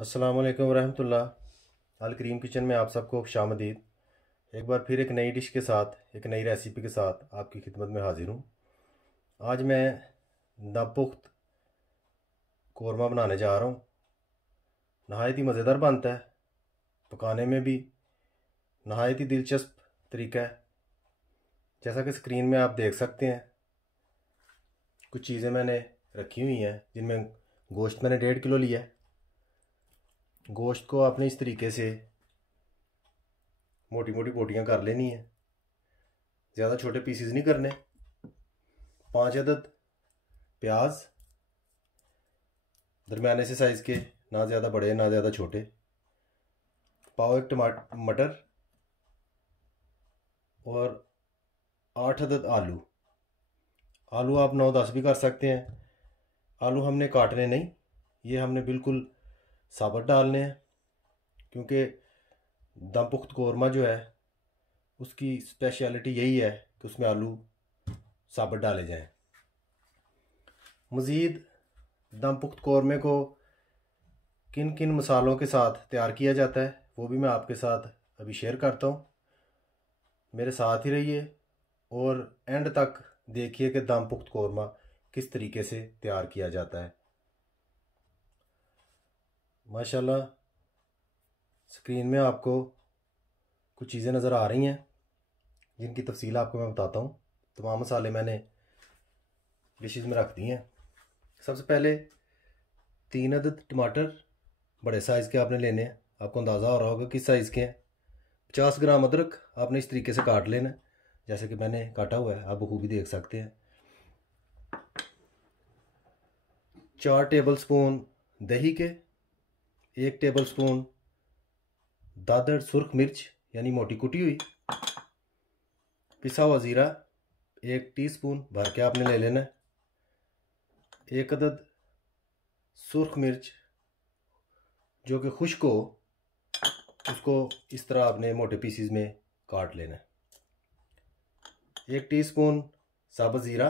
अस्सलाम वालेकुम वरहमतुल्लाह। अल करीम किचन में आप सबको खुशामदीद। एक बार फिर एक नई डिश के साथ, एक नई रेसिपी के साथ आपकी खिदमत में हाजिर हूँ। आज मैं दम पुख्त कौरमा बनाने जा रहा हूँ। नहायत ही मज़ेदार बनता है, पकाने में भी नहायत ही दिलचस्प तरीका है। जैसा कि स्क्रीन में आप देख सकते हैं, कुछ चीज़ें मैंने रखी हुई हैं, जिनमें गोश्त मैंने 1.5 किलो लिया है। गोश्त को आपने इस तरीके से मोटी मोटी बोटियां कर लेनी है, ज़्यादा छोटे पीसेस नहीं करने। 5 अदद प्याज, दरमियाने से साइज़ के, ना ज़्यादा बड़े ना ज़्यादा छोटे। पाव 1 मटर और 8 अदद आलू। आलू आप 9-10 भी कर सकते हैं। आलू हमने काटने नहीं, ये हमने बिल्कुल साबुत डालने हैं, क्योंकि दम पुख्त कौरमा जो है उसकी स्पेशलिटी यही है कि उसमें आलू साबुत डाले जाएं। मज़ीद दम पुख्त कौरमे को किन किन मसालों के साथ तैयार किया जाता है वो भी मैं आपके साथ अभी शेयर करता हूँ। मेरे साथ ही रहिए और एंड तक देखिए कि दम पुख्त कौरमा किस तरीके से तैयार किया जाता है। माशाल्लाह स्क्रीन में आपको कुछ चीज़ें नज़र आ रही हैं, जिनकी तफसील आपको मैं बताता हूँ। तमाम मसाले मैंने डिशेस में रख दिए हैं। सबसे पहले 3 अदद टमाटर बड़े साइज़ के आपने लेने हैं। आपको अंदाज़ा हो रहा होगा किस साइज़ के हैं। 50 ग्राम अदरक आपने इस तरीके से काट लेना है, जैसे कि मैंने काटा हुआ है, आप बखूबी देख सकते हैं। 4 टेबल स्पून दही के, 1 टेबल स्पून दादर सुर्ख मिर्च यानी मोटी कुटी हुई, पिसा हुआ ज़ीरा 1 टीस्पून भर के आपने ले लेना है। 1 अदद सुर्ख मिर्च जो कि खुश्क हो, उसको इस तरह आपने मोटे पीसीज में काट लेना है। 1 टीस्पून साबुत ज़ीरा,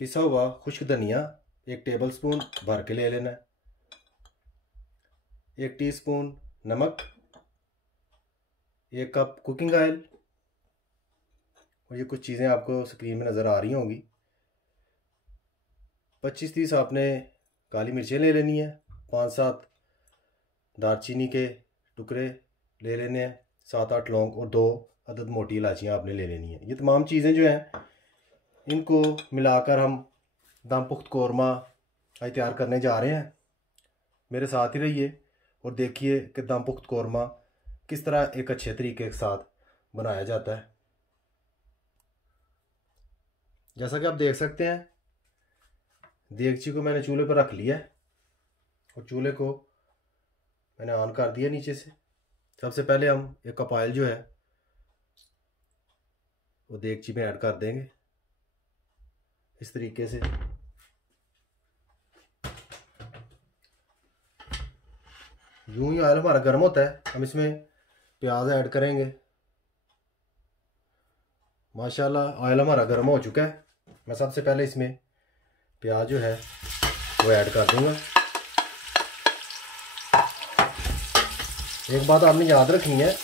पिसा हुआ खुश्क धनिया 1 टेबल स्पून भर के ले लेना है। 1 टीस्पून नमक, 1 कप कुकिंग ऑयल, और ये कुछ चीज़ें आपको स्क्रीन में नज़र आ रही होंगी। 25-30 आपने काली मिर्चें ले लेनी है। 5-7 दालचीनी के टुकड़े ले लेने हैं। 7-8 लौंग और 2 अदद मोटी इलायचियाँ आपने ले लेनी है। ये तमाम चीज़ें जो हैं, इनको मिलाकर हम दम पुख्त कौरमा आज तैयार करने जा रहे हैं। मेरे साथ ही रहिए और देखिए कि दम पुख्त कौरमा किस तरह एक अच्छे तरीके के साथ बनाया जाता है। जैसा कि आप देख सकते हैं, देगची को मैंने चूल्हे पर रख लिया है और चूल्हे को मैंने ऑन कर दिया नीचे से। सबसे पहले हम 1 कप ऑयल जो है वो देगची में ऐड कर देंगे इस तरीके से। यूं ही ऑयल हमारा गर्म होता है, हम इसमें प्याज ऐड करेंगे। माशाल्लाह ऑयल हमारा गर्म हो चुका है। मैं सबसे पहले इसमें प्याज जो है वो ऐड कर दूंगा। एक बात आपने याद रखनी है,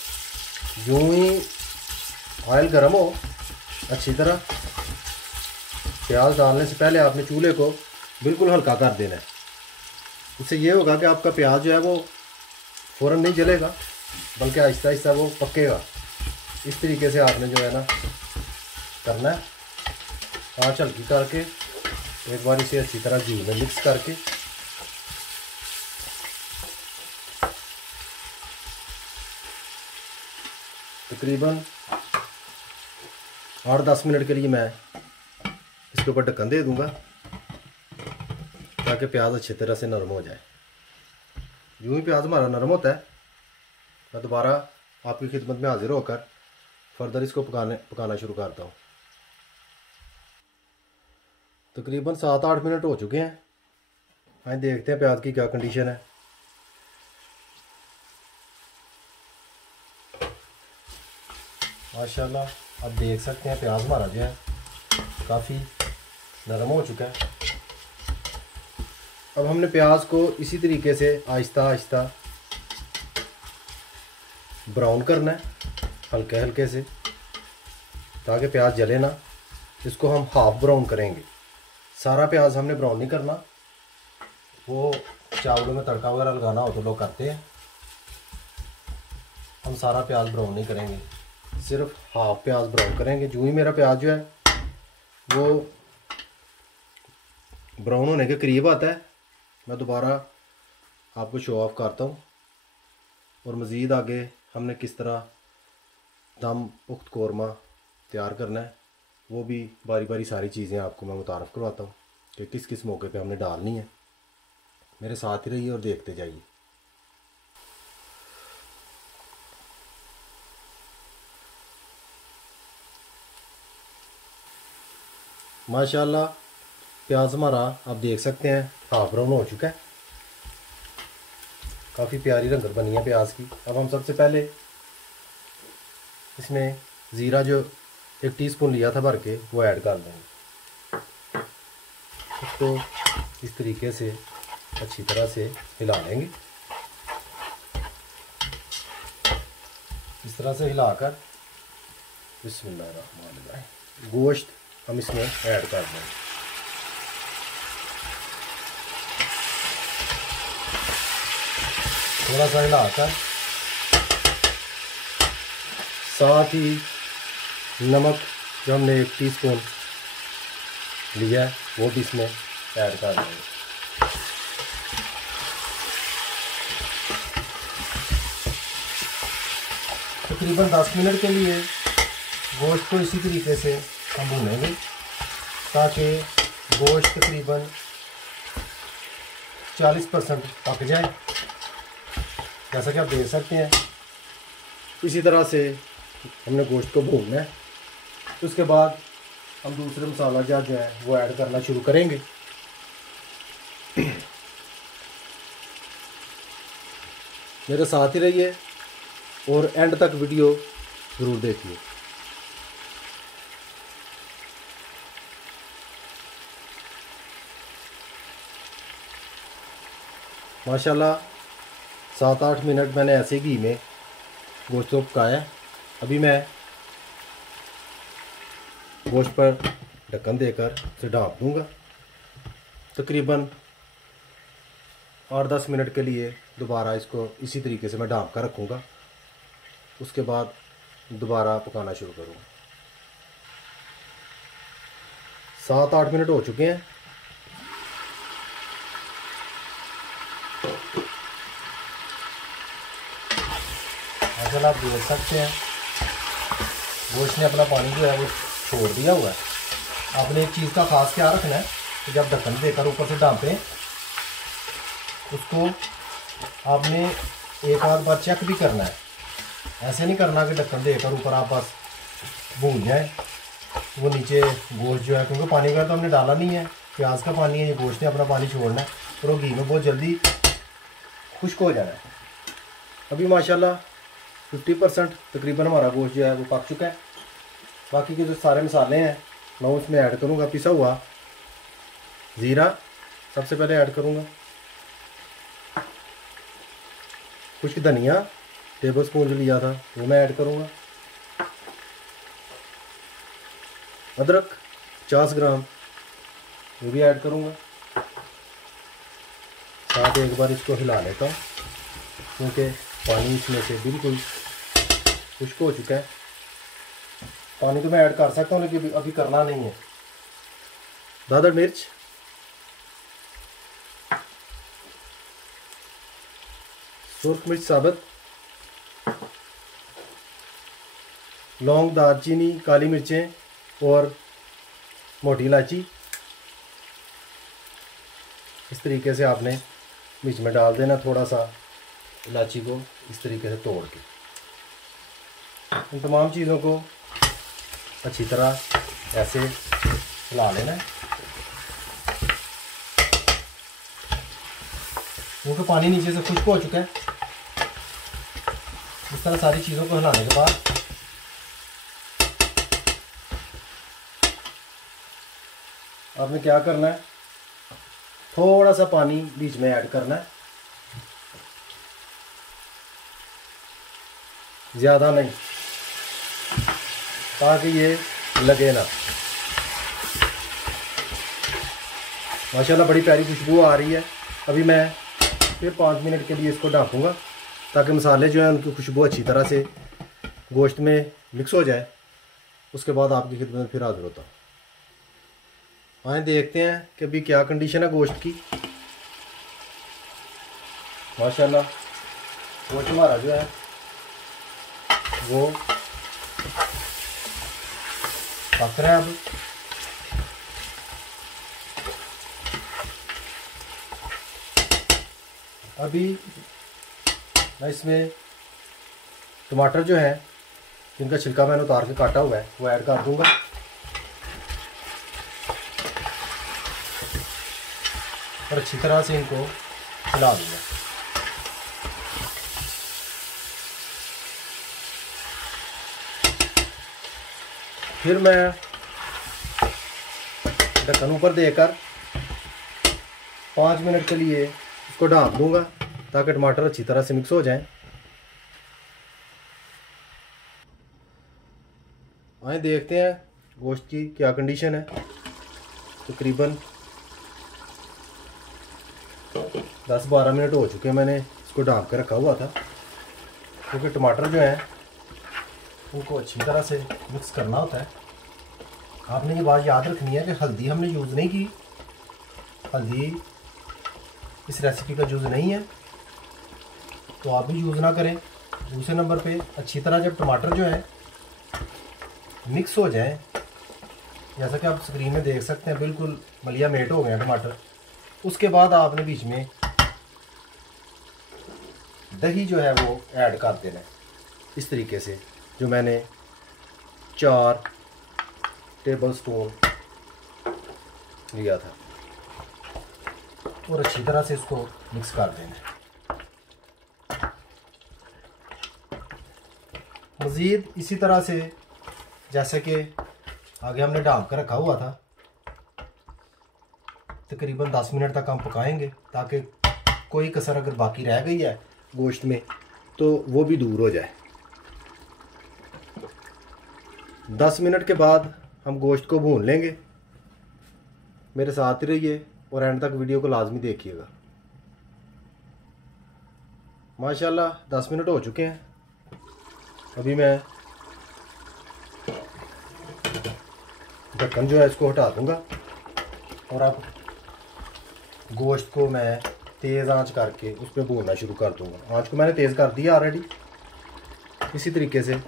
यूं ही ऑयल गर्म हो अच्छी तरह, प्याज डालने से पहले आपने चूल्हे को बिल्कुल हल्का कर देना है। इससे ये होगा कि आपका प्याज जो है वो फ़ौरन नहीं जलेगा, बल्कि आहिस्ता आहिस्ता वो पकेगा। इस तरीके से आपने जो है ना करना है। आँच हल्की करके एक बार इसे अच्छी तरह घी में मिक्स करके तकरीबन 8-10 मिनट के लिए मैं इसके ऊपर ढक्कन दे दूंगा, ताकि प्याज अच्छी तरह से नरम हो जाए। यूं ही प्याज हमारा नरम होता है, मैं दोबारा आपकी खिदमत में हाजिर होकर फर्दर इसको पकाना शुरू करता हूँ। तकरीबन 7-8 मिनट हो चुके हैं। आज देखते हैं प्याज की क्या कंडीशन है। माशाल्लाह आप देख सकते हैं प्याज हमारा जो है काफ़ी नरम हो चुका है। अब हमने प्याज को इसी तरीके से आहिस्ता आहिस्ता ब्राउन करना है, हल्के हल्के से, ताकि प्याज जले ना। इसको हम हाफ ब्राउन करेंगे, सारा प्याज हमने ब्राउन नहीं करना। वो चावलों में तड़का वगैरह लगाना हो तो लोग करते हैं, हम सारा प्याज ब्राउन नहीं करेंगे, सिर्फ हाफ प्याज ब्राउन करेंगे। जो ही मेरा प्याज जो है वो ब्राउन होने के करीब आता है, मैं दोबारा आपको शो ऑफ करता हूँ। और मज़ीद आगे हमने किस तरह दम पुख्त कौरमा तैयार करना है वो भी बारी बारी सारी चीज़ें आपको मैं मुतारफ़ करवाता हूँ कि किस किस मौके पे हमने डालनी है। मेरे साथ ही रहिए और देखते जाइए। माशाल्लाह प्याज हमारा आप देख सकते हैं हाफ ब्राउन हो चुका है, काफ़ी प्यारी रंगत बनी है प्याज की। अब हम सबसे पहले इसमें ज़ीरा जो 1 टीस्पून लिया था भर के वो ऐड कर देंगे। उसको इस तरीके से अच्छी तरह से हिला लेंगे। इस तरह से हिलाकर बिस्मिल्लाहिर्रहमानिर्रहीम गोश्त हम इसमें ऐड कर देंगे। थोड़ा सा हिलाकर साथ ही नमक जो हमने 1 टीस्पून लिया है वो भी इसमें ऐड कर देंगे। तकरीबन 10 मिनट के लिए गोश्त को इसी तरीके से हम भूनेंगे ताकि गोश्त तकरीबन 40% पक जाए। जैसा कि आप देख सकते हैं इसी तरह से हमने गोश्त को भूनना है। उसके बाद हम दूसरे मसाला जो है वो ऐड करना शुरू करेंगे। मेरे साथ ही रहिए और एंड तक वीडियो ज़रूर देखिए। माशाल्लाह 7-8 मिनट मैंने ऐसे घी में गोश्त को पकाया। अभी मैं गोश्त पर ढक्कन देकर उसे ढाँप दूँगा। तकरीबन 8-10 मिनट के लिए दोबारा इसको इसी तरीके से मैं ढाँप कर रखूँगा। उसके बाद दोबारा पकाना शुरू करूँगा। 7-8 मिनट हो चुके हैं। ऐसा आप देख सकते हैं गोश्त ने अपना पानी जो है वो छोड़ दिया हुआ है। आपने एक चीज़ का ख़ास ख्याल रखना है कि जब ढक्कन देकर ऊपर से ढाँपें उसको आपने एक आध बार चेक भी करना है। ऐसे नहीं करना कि ढक्कन देकर ऊपर आप बस भून जाए, वो नीचे गोश्त जो है, क्योंकि पानी वगैरह तो हमने डाला नहीं है, प्याज का पानी है, ये गोश्त ने अपना पानी छोड़ना है और वो घी में बहुत जल्दी खुश्क हो जाना है। अभी माशाल्लाह 50% तकरीबन हमारा गोश्त जो है वो पक चुका है। बाकी के जो सारे मसाले हैं मैं उसमें ऐड करूँगा। पिसा हुआ ज़ीरा सबसे पहले ऐड करूँगा, खुश्क धनिया टेबल स्पून जो लिया था वो मैं ऐड करूँगा, अदरक 50 ग्राम वो भी ऐड करूँगा। साथ एक बार इसको हिला लेता हूँ क्योंकि पानी इसमें से बिल्कुल खुश्क हो चुका है। पानी तो मैं ऐड कर सकता हूँ लेकिन अभी करना नहीं है। दादर मिर्च, सुर्ख मिर्च साबुत, लौंग, दालचीनी, काली मिर्चें और मोटी इलायची। इस तरीके से आपने बीच में डाल देना, थोड़ा सा इलायची को इस तरीके से तोड़ के। इन तमाम चीज़ों को अच्छी तरह ऐसे हिला लेना है क्योंकि पानी नीचे से खुश्क हो चुका है। इस तरह सारी चीज़ों को हिलाने के बाद आपने क्या करना है, थोड़ा सा पानी बीच में ऐड करना है, ज़्यादा नहीं, ताकि ये लगे ना। माशाल्लाह बड़ी प्यारी खुशबू आ रही है। अभी मैं फिर 5 मिनट के लिए इसको ढाँपूँगा ताकि मसाले जो हैं उनकी खुशबू अच्छी तरह से गोश्त में मिक्स हो जाए। उसके बाद आपकी खिदमत में फिर हाजिर होता हूँ। आए देखते हैं कि अभी क्या कंडीशन है गोश्त की। माशाल्लाह गोश्त हमारा जो है वो पक रहा है। अभी मैं इसमें टमाटर जो है जिनका छिलका मैंने उतार के काटा हुआ है वो ऐड कर दूंगा। और अच्छी तरह से इनको हिला दूंगा। फिर मैं ढक्कन ऊपर देकर 5 मिनट के लिए इसको ढाँप दूंगा ताकि टमाटर अच्छी तरह से मिक्स हो जाएं। आए देखते हैं गोश्त की क्या कंडीशन है। तकरीबन 10-12 मिनट हो चुके हैं, मैंने इसको ढाँप के रखा हुआ था क्योंकि टमाटर जो है उनको अच्छी तरह से मिक्स करना होता है। आपने ये बात याद रखनी है कि हल्दी हमने यूज़ नहीं की, हल्दी इस रेसिपी का यूज़ नहीं है, तो आप भी यूज़ ना करें। दूसरे नंबर पे अच्छी तरह जब टमाटर जो है मिक्स हो जाए, जैसा कि आप स्क्रीन में देख सकते हैं बिल्कुल मलिया मेट हो गए हैं टमाटर, उसके बाद आपने बीच में दही जो है वो ऐड कर देना है इस तरीके से, जो मैंने 4 टेबल स्पून लिया था, और अच्छी तरह से इसको मिक्स कर देना है। मज़ीद इसी तरह से जैसे कि आगे हमने ढाँप कर रखा हुआ था, तकरीबन 10 मिनट तक हम पकाएंगे ताकि कोई कसर अगर बाकी रह गई है गोश्त में तो वो भी दूर हो जाए। 10 मिनट के बाद हम गोश्त को भून लेंगे। मेरे साथ ही रहिए और एंड तक वीडियो को लाजमी देखिएगा। माशाल्लाह 10 मिनट हो चुके हैं। अभी मैं ढक्कन जो है इसको हटा दूंगा और अब गोश्त को मैं तेज़ आंच करके उस पर भूनना शुरू कर दूंगा। आंच को मैंने तेज़ कर दिया ऑलरेडी। इसी तरीके से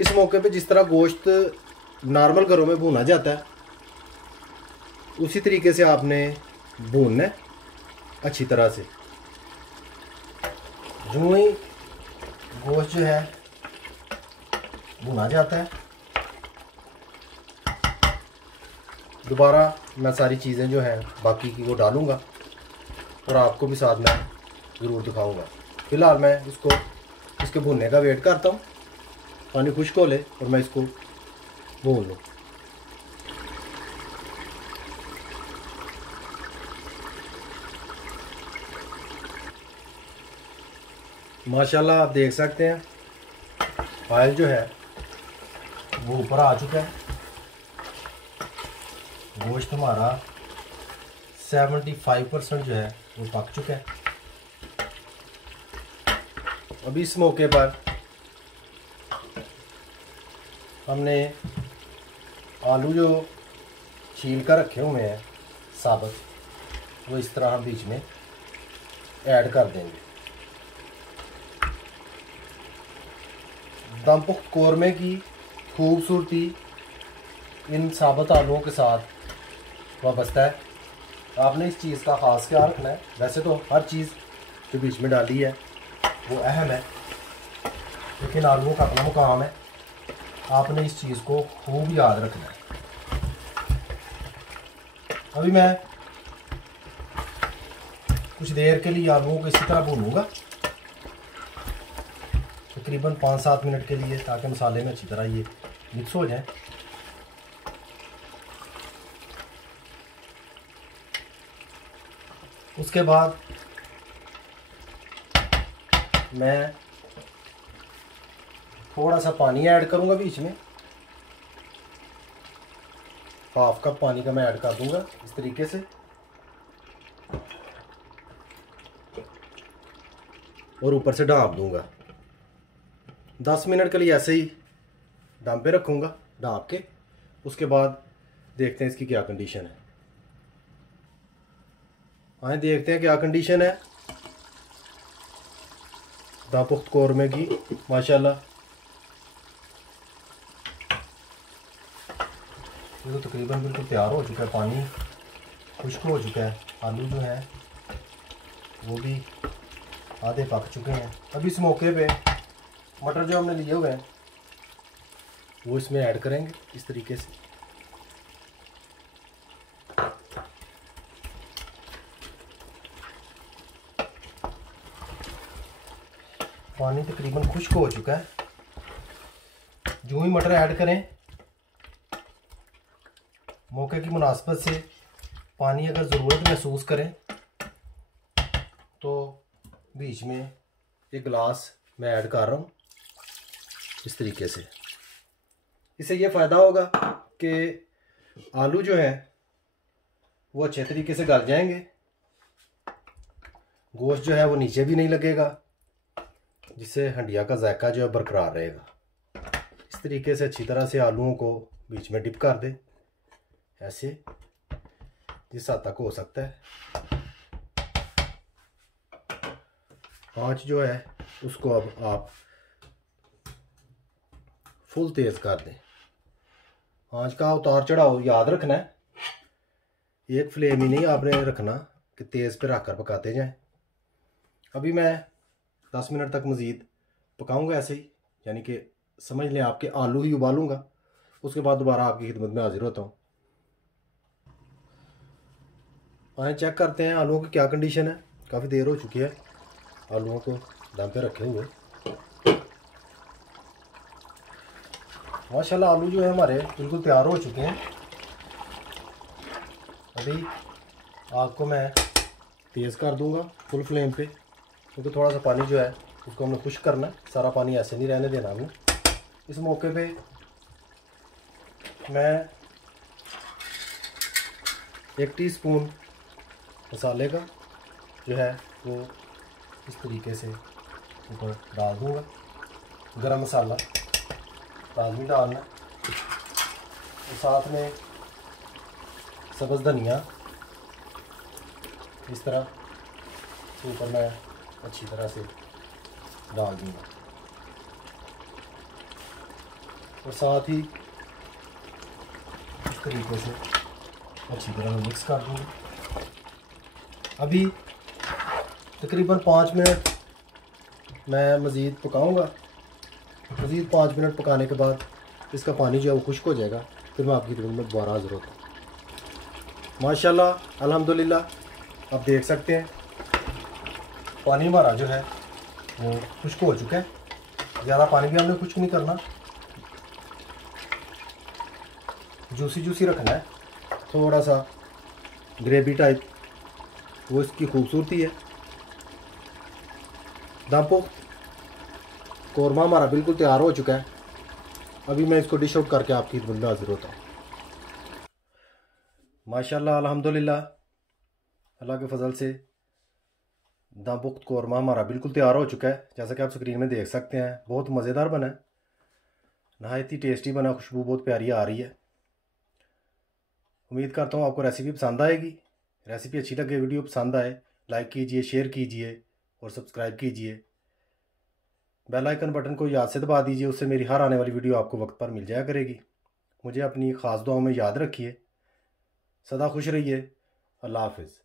इस मौके पे जिस तरह गोश्त नॉर्मल घरों में भूना जाता है उसी तरीके से आपने भूनना है अच्छी तरह से। जो ही गोश्त जो है भुना जाता है, दोबारा मैं सारी चीज़ें जो हैं बाकी की वो डालूँगा और आपको भी साथ में ज़रूर दिखाऊँगा। फ़िलहाल मैं इसको इसके भुनने का वेट करता हूँ, पानी खुश्क हो ले और मैं इसको भून लूँ। माशाल्लाह आप देख सकते हैं ऑयल जो है वो ऊपर आ चुका है। गोश्त हमारा 75% जो है वो पक चुका है। अभी इस मौके पर हमने आलू जो छील कर रखे हुए हैं साबुत, वो इस तरह हम बीच में ऐड कर देंगे। दम पुख्त कौरमे की खूबसूरती इन साबुत आलूओं के साथ वाबस्ता है। आपने इस चीज़ का ख़ास ख्याल रखना है। वैसे तो हर चीज़ जो बीच में डाली है वो अहम है, लेकिन आलूओं का अपना मुकाम है। आपने इस चीज़ को खूब याद रखना है। अभी मैं कुछ देर के लिए आलूओं को इसी तरह भूनूंगा, तकरीबन 5-7 मिनट के लिए, ताकि मसाले में अच्छी तरह ये मिक्स हो जाए। उसके बाद मैं थोड़ा सा पानी ऐड करूँगा बीच में, हाफ कप पानी का मैं ऐड कर दूँगा इस तरीके से, और ऊपर से ढाँप दूँगा। 10 मिनट के लिए ऐसे ही दम पे रखूँगा ढाँप के। उसके बाद देखते हैं इसकी क्या कंडीशन है। आए देखते हैं क्या कंडीशन है दापुख्त कौरमे की। माशाल्लाह ये तो तकरीबन बिल्कुल तैयार हो चुका है, पानी खुश्क हो चुका है, आलू जो है वो भी आधे पक चुके हैं। अभी इस मौके पे मटर जो हमने लिए हुए हैं वो इसमें ऐड करेंगे इस तरीके से। पानी तकरीबन खुश्क हो चुका है। जो ही मटर ऐड करें मौके की मुनासबत से पानी अगर ज़रूरत महसूस करें तो बीच में एक गिलास मैं ऐड कर रहा हूँ इस तरीके से। इससे ये फ़ायदा होगा कि आलू जो है वो अच्छे तरीके से गल जाएंगे, गोश्त जो है वो नीचे भी नहीं लगेगा, जिससे हंडिया का जायका जो है बरकरार रहेगा। इस तरीके से अच्छी तरह से आलूओं को बीच में डिप कर दे, ऐसे जिस हद तक हो सकता है। आंच जो है उसको अब आप फुल तेज़ कर दें। आंच का उतार चढ़ाव याद रखना है, एक फ्लेम ही नहीं आपने रखना कि तेज़ पे रख कर पकाते जाएं। अभी मैं 10 मिनट तक मज़ीद पकाऊंगा ऐसे ही, यानी कि समझ लें आपके आलू ही उबालूंगा। उसके बाद दोबारा आपकी खिदमत में हाजिर होता हूँ। आए चेक करते हैं आलूओं की क्या कंडीशन है। काफ़ी देर हो चुकी है आलूओं को दम पे रखे हुए। माशाल्लाह आलू जो है हमारे बिल्कुल तैयार हो चुके हैं। अभी आग को मैं तेज़ कर दूंगा फुल फ्लेम पे, क्योंकि थोड़ा सा पानी जो है उसको हमने खुश्क करना है, सारा पानी ऐसे नहीं रहने देना हमने। इस मौके पे मैं 1 टीस्पून मसाले का जो है वो इस तरीके से ऊपर डाल दूँगा। गरम मसाला लाजमी डालना, और साथ में सब्ज़ धनिया इस तरह ऊपर मैं अच्छी तरह से डाल दूँगा, और साथ ही इस तरीके से अच्छी तरह मिक्स कर दूँगा। अभी तकरीबन 5 मिनट मैं मज़ीद पकाऊँगा। मज़ीद 5 मिनट पकाने के बाद इसका पानी जो है वो खुश्क हो जाएगा, फिर मैं आपकी खिदमत में दोबारा हाज़िर होता हूँ। माशाल्लाह अल्हम्दुलिल्लाह आप देख सकते हैं पानी हमारा जो है वो खुश्क हो चुका है। ज़्यादा पानी भी हमने खुश्क नहीं करना, जूसी जूसी रखना है, थोड़ा सा ग्रेवी टाइप, वो इसकी खूबसूरती है। दापुख्त कौरमा हमारा बिल्कुल तैयार हो चुका है। अभी मैं इसको डिश आउट करके आपकी खिदमत में हाजिर होता हूँ। माशाल्लाह अल्हम्दुलिल्लाह अल्लाह के फजल से दापुख्त कौरमा हमारा बिल्कुल तैयार हो चुका है। जैसा कि आप स्क्रीन में देख सकते हैं बहुत मज़ेदार बना है, नहायत ही टेस्टी बना, खुशबू बहुत प्यारी आ रही है। उम्मीद करता हूँ आपको रेसिपी पसंद आएगी। रेसिपी अच्छी लगे, वीडियो पसंद आए, लाइक कीजिए, शेयर कीजिए और सब्सक्राइब कीजिए। बेल आइकन बटन को याद से दबा दीजिए, उससे मेरी हर आने वाली वीडियो आपको वक्त पर मिल जाया करेगी। मुझे अपनी ख़ास दुआओं में याद रखिए। सदा खुश रहिए। अल्लाह हाफ़िज़।